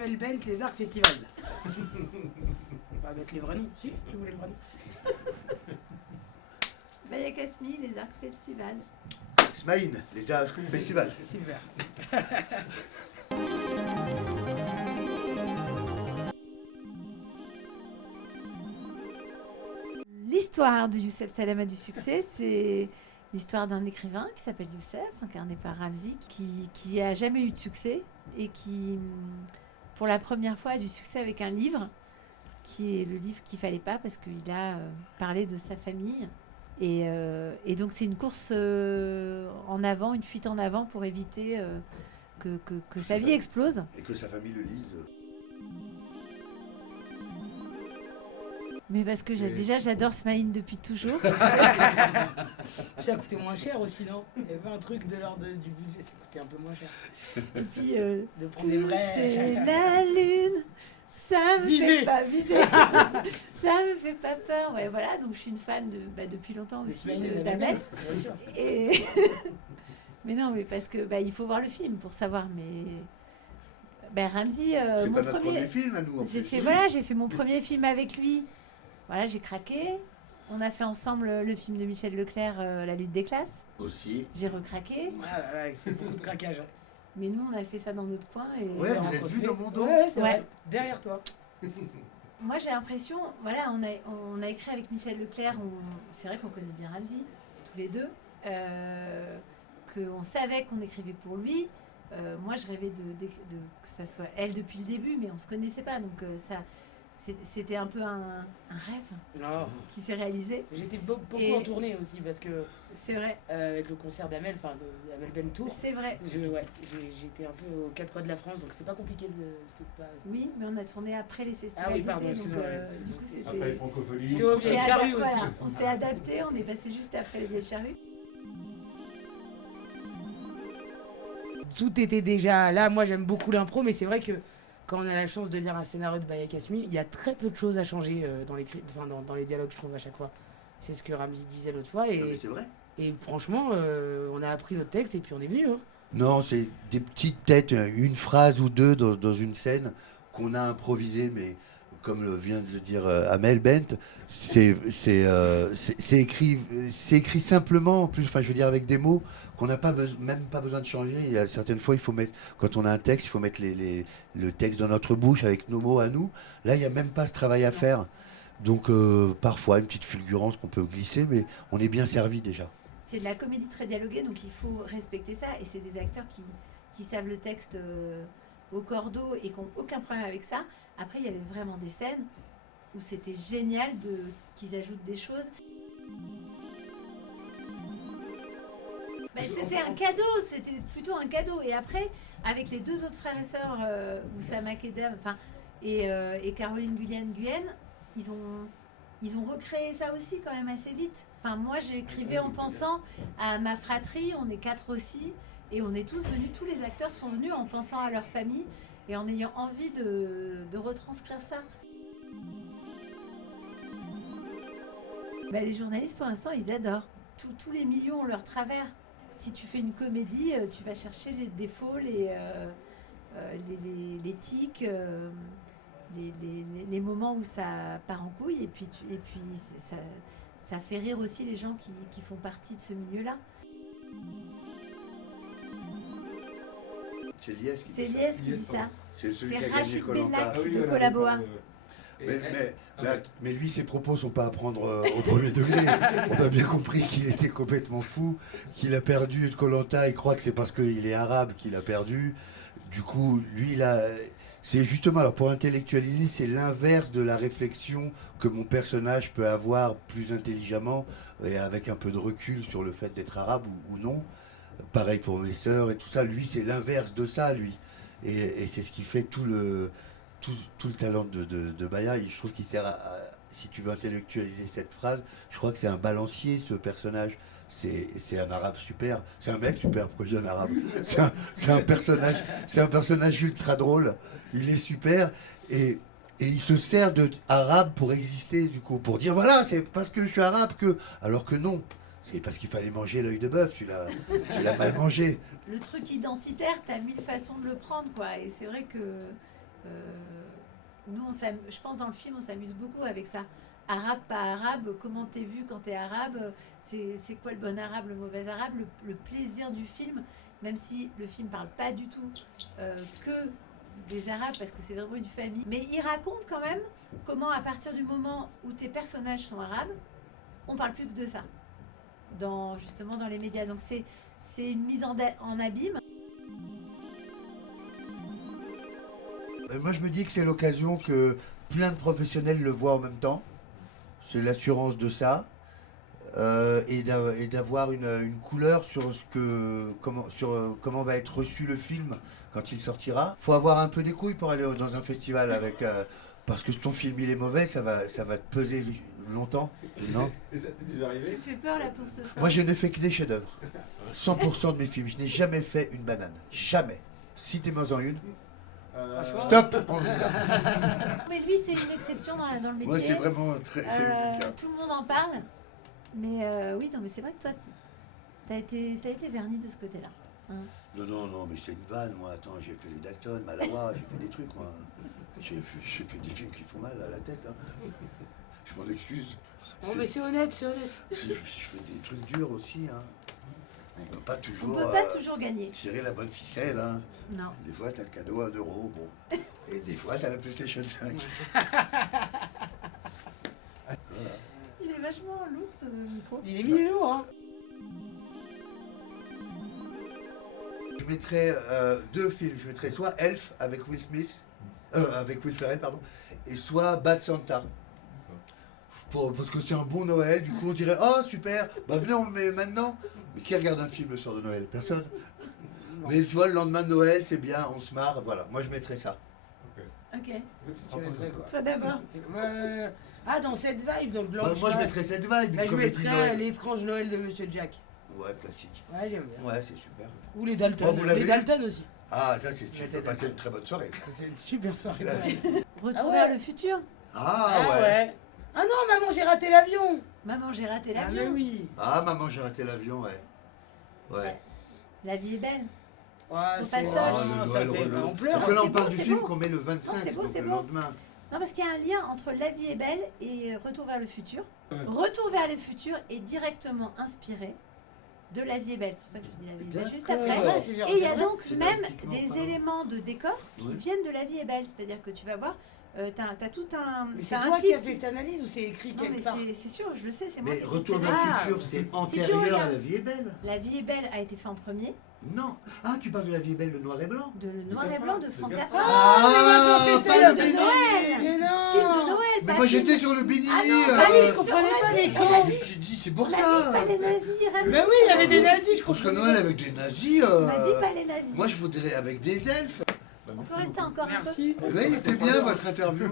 Amel Bent, les Arcs Festival. On va mettre les vrais noms. Si, tu voulais le vrai nom. Maya Kasmi, les Arcs Festival. Smaïn, les Arcs Festival. Super. L'histoire de Youssef Salama du succès, c'est l'histoire d'un écrivain qui s'appelle Youssef, incarné par Ramzi, qui a jamais eu de succès et qui, pour la première fois, a du succès avec un livre, qui est le livre qu'il fallait pas parce qu'il a parlé de sa famille. Et donc c'est une course en avant, une fuite en avant pour éviter que sa vie explose. Et que sa famille le lise. Mais parce que j'adore Smaïn depuis toujours. Ça a coûté moins cher aussi, non? Il y avait un truc de l'ordre du budget, ça coûtait un peu moins cher. Et puis, De prendre des vrais. toucher la lune, ça me fait pas viser. Ça me fait pas peur. Ouais, voilà, donc je suis une fan depuis longtemps Des aussi Smaïn d'Amel. bien sûr. Et mais non, mais parce que il faut voir le film pour savoir. Mais Ramzi, C'est mon pas notre premier film à nous en j'ai plus. j'ai fait mon premier film avec lui. Voilà, j'ai craqué. On a fait ensemble le film de Michel Leclerc, La lutte des classes. Aussi. J'ai recraqué. Ah là là, c'est beaucoup de craquage. Hein. Mais nous, on a fait ça dans notre coin. Et Ouais, vous êtes vu dans mon dos. Ouais, c'est Ouais. vrai. Derrière toi. Moi, j'ai l'impression, voilà, on a écrit avec Michel Leclerc, c'est vrai qu'on connaît bien Ramzi, tous les deux, qu'on savait qu'on écrivait pour lui. Moi, je rêvais que ça soit elle depuis le début, mais on ne se connaissait pas, donc c'était un peu un rêve Non. qui s'est réalisé. J'étais beaucoup Et- en tournée aussi parce que C'est vrai, avec le concert d'Amel, enfin d'Amel Bentour, c'est vrai. j'étais un peu aux quatre coins de la France, donc c'était pas compliqué Oui, mais on a tourné après les festivals Ah oui, pardon, d'été, donc excuse-moi, du coup, c'était... Après les francophonies. J'étais au On s'est Vieille Charrue aussi. voilà, on s'est adapté, on est passé juste après les Vieilles Charrues. Tout était déjà là. Moi, j'aime beaucoup l'impro, mais c'est vrai que quand on a la chance de lire un scénario de Maya Kasmi, il y a très peu de choses à changer dans les dialogues, je trouve, à chaque fois. C'est ce que Ramzi disait l'autre fois. Non, mais c'est vrai. Et franchement, on a appris notre texte et puis on est venu. Hein. Non, c'est des petites têtes, une phrase ou deux dans une scène qu'on a improvisé, mais vient de le dire Amel Bent, c'est écrit simplement, en plus, enfin je veux dire avec des mots qu'on n'a même pas besoin de changer. Il y a certaines fois, il faut mettre, quand on a un texte, il faut mettre le texte dans notre bouche avec nos mots à nous. Là, il n'y a même pas ce travail à faire. Donc parfois une petite fulgurance qu'on peut glisser, mais on est bien servi déjà. C'est de la comédie très dialoguée, donc il faut respecter ça. Et c'est des acteurs qui savent le texte au cordeau et qui n'ont aucun problème avec ça. Après, il y avait vraiment des scènes où c'était génial qu'ils ajoutent des choses. C'était un cadeau, c'était plutôt un cadeau. Et après, avec les deux autres frères et sœurs, Oussama Kedem et Caroline Guyenne, ils ont recréé ça aussi quand même assez vite. Enfin, moi, j'écrivais en pensant à ma fratrie, on est 4 aussi, et on est tous venus, tous les acteurs sont venus en pensant à leur famille et en ayant envie de retranscrire ça. Les journalistes, pour l'instant, ils adorent. Tous les milieux ont leur travers. Si tu fais une comédie, tu vas chercher les défauts, les tics, les moments où ça part en couille, et puis ça fait rire aussi les gens qui font partie de ce milieu-là. C'est Liès qui C'est dit ça. Liès qui dit ça. C'est celui qui C'est a gagné Rachid Koh-Lanta. Bellac de Collaboa. Mais lui, ses propos sont pas à prendre au premier degré. On a bien compris qu'il était complètement fou, qu'il a perdu de Koh-Lanta. Il croit que c'est parce qu'il est arabe qu'il a perdu. Du coup, lui, là, c'est justement, alors pour intellectualiser, c'est l'inverse de la réflexion que mon personnage peut avoir plus intelligemment et avec un peu de recul sur le fait d'être arabe ou non. Pareil pour mes sœurs et tout ça. Lui, c'est l'inverse de ça, lui. Et c'est ce qui fait tout le talent de Maya. Je trouve qu'il sert si tu veux intellectualiser cette phrase, je crois que c'est un balancier, ce personnage. C'est un arabe super. C'est un mec super, pourquoi je dis un arabe? C'est un personnage ultra drôle. Il est super. Et il se sert de arabe pour exister, du coup. Pour dire, voilà, c'est parce que je suis arabe que... Alors que non. C'est parce qu'il fallait manger l'œil de bœuf. Tu l'as mal mangé. Le truc identitaire, t'as 1000 façons de le prendre, quoi. Et c'est vrai que Nous, je pense dans le film, on s'amuse beaucoup avec ça. Arabe, pas arabe, comment t'es vu quand t'es arabe, c'est quoi le bon arabe, le mauvais arabe, le plaisir du film, même si le film parle pas du tout que des arabes, parce que c'est vraiment une famille. Mais il raconte quand même comment, à partir du moment où tes personnages sont arabes, on parle plus que de ça, justement dans les médias. Donc c'est une mise en abîme. Moi, je me dis que c'est l'occasion que plein de professionnels le voient en même temps. C'est l'assurance de ça. Et d'avoir une couleur sur comment va être reçu le film quand il sortira. Faut avoir un peu des couilles pour aller dans un festival avec... parce que si ton film il est mauvais, ça va te peser longtemps. Non. Et ça t'est déjà Tu arrivé? me fais peur là pour ce soir. Moi, je n'ai fait que des chefs-d'œuvre. 100% de mes films. Je n'ai jamais fait une banane. Jamais. Citez-moi en une. Stop. On y va. Mais lui, c'est une exception dans le métier. Moi, c'est vraiment très c'est unique. Hein. Tout le monde en parle. Mais oui, non, mais c'est vrai que toi, t'as été verni de ce côté-là. Hein. Non, mais c'est une vanne, moi. Attends, j'ai fait les Dalton, Malawa, j'ai fait des trucs, moi. J'ai fait des films qui font mal à la tête. Hein. Je m'en excuse. Oh, mais c'est honnête, c'est honnête. Je fais des trucs durs aussi. Hein. On peut pas On toujours, peut pas toujours gagner. tirer la bonne ficelle. Hein. Non. Des fois, t'as le cadeau à 1 euro, bon. Et des fois, t'as la PlayStation 5. Voilà. Il est vachement lourd ce micro. Il est mis lourd, hein. Je mettrais 2 films. Je mettrais soit Elf avec Will Smith, avec Will Ferrell, pardon, et soit Bad Santa. Parce que c'est un bon Noël, du coup on dirait oh super, bah venez on le met maintenant. Mais qui regarde un film le soir de Noël? Personne. Mais tu vois, le lendemain de Noël, c'est bien, on se marre, voilà. Moi je mettrais ça. Ok. Tu mettrais quoi? Toi d'abord. Ah, dans cette vibe, donc blanc. Bah, moi je mettrais cette vibe, Bah, une je comédie mettrais Noël. l'étrange Noël de Monsieur Jack. Ouais, classique. Ouais, j'aime bien. Ouais, c'est super. Ou les Dalton. Oh, vous l'avez Les vu Dalton aussi. Ah, ça c'est, tu peux passer une très bonne soirée. C'est une super soirée. Là, Retour Ah ouais. vers le futur. Ah ouais. Ah non, maman, j'ai raté l'avion. Maman, j'ai raté Ah, mais l'avion. oui. Ah maman, j'ai raté l'avion, ouais. Ouais. La vie est belle. Ouais, trop c'est fastoche. Ah, oh, le ça Noël fait relou. on pleure. Parce que là on C'est parle beau, du c'est film beau. qu'on met le 25, c'est beau, donc c'est le beau. lendemain. Non, parce qu'il y a un lien entre La vie est belle et Retour vers le futur. Retour vers le futur est directement inspiré de La vie est belle. C'est pour ça que je dis La vie est belle juste D'accord. après. Ouais, c'est genre, Et il y a c'est vrai. donc même Scénaristiquement des parlant. éléments de décor qui Oui. viennent de La vie est belle. C'est-à-dire que tu vas voir, t'as tout un. Mais t'as c'est un toi qui type as fait cette analyse ou c'est écrit Non, mais quelque part? c'est sûr, je le sais, c'est moi Mais qui ai fait Retour cette vers analyse. le futur, c'est tu antérieur à regardes- La vie est belle. La vie est belle a été fait en premier, Non. Ah, tu parles de La vie est belle, le noir et blanc. de Noir et Blanc de Franck Capra. Ah, mais moi, je pensais pas c'est le le Béni. Mais non. Film de Noël, Mais pas moi film. j'étais sur le Béni. Ah non, Ah oui, je comprenais pas les Je cons. me suis dit, c'est pour On a dit ça. pas les nazis, Rami. Mais oui, il y avait des nazis, je Parce que comprenais. Noël avec des nazis. On a dit pas les nazis. Moi je voudrais avec des elfes. On peut rester encore un peu. Merci. Oui, c'était bien votre interview.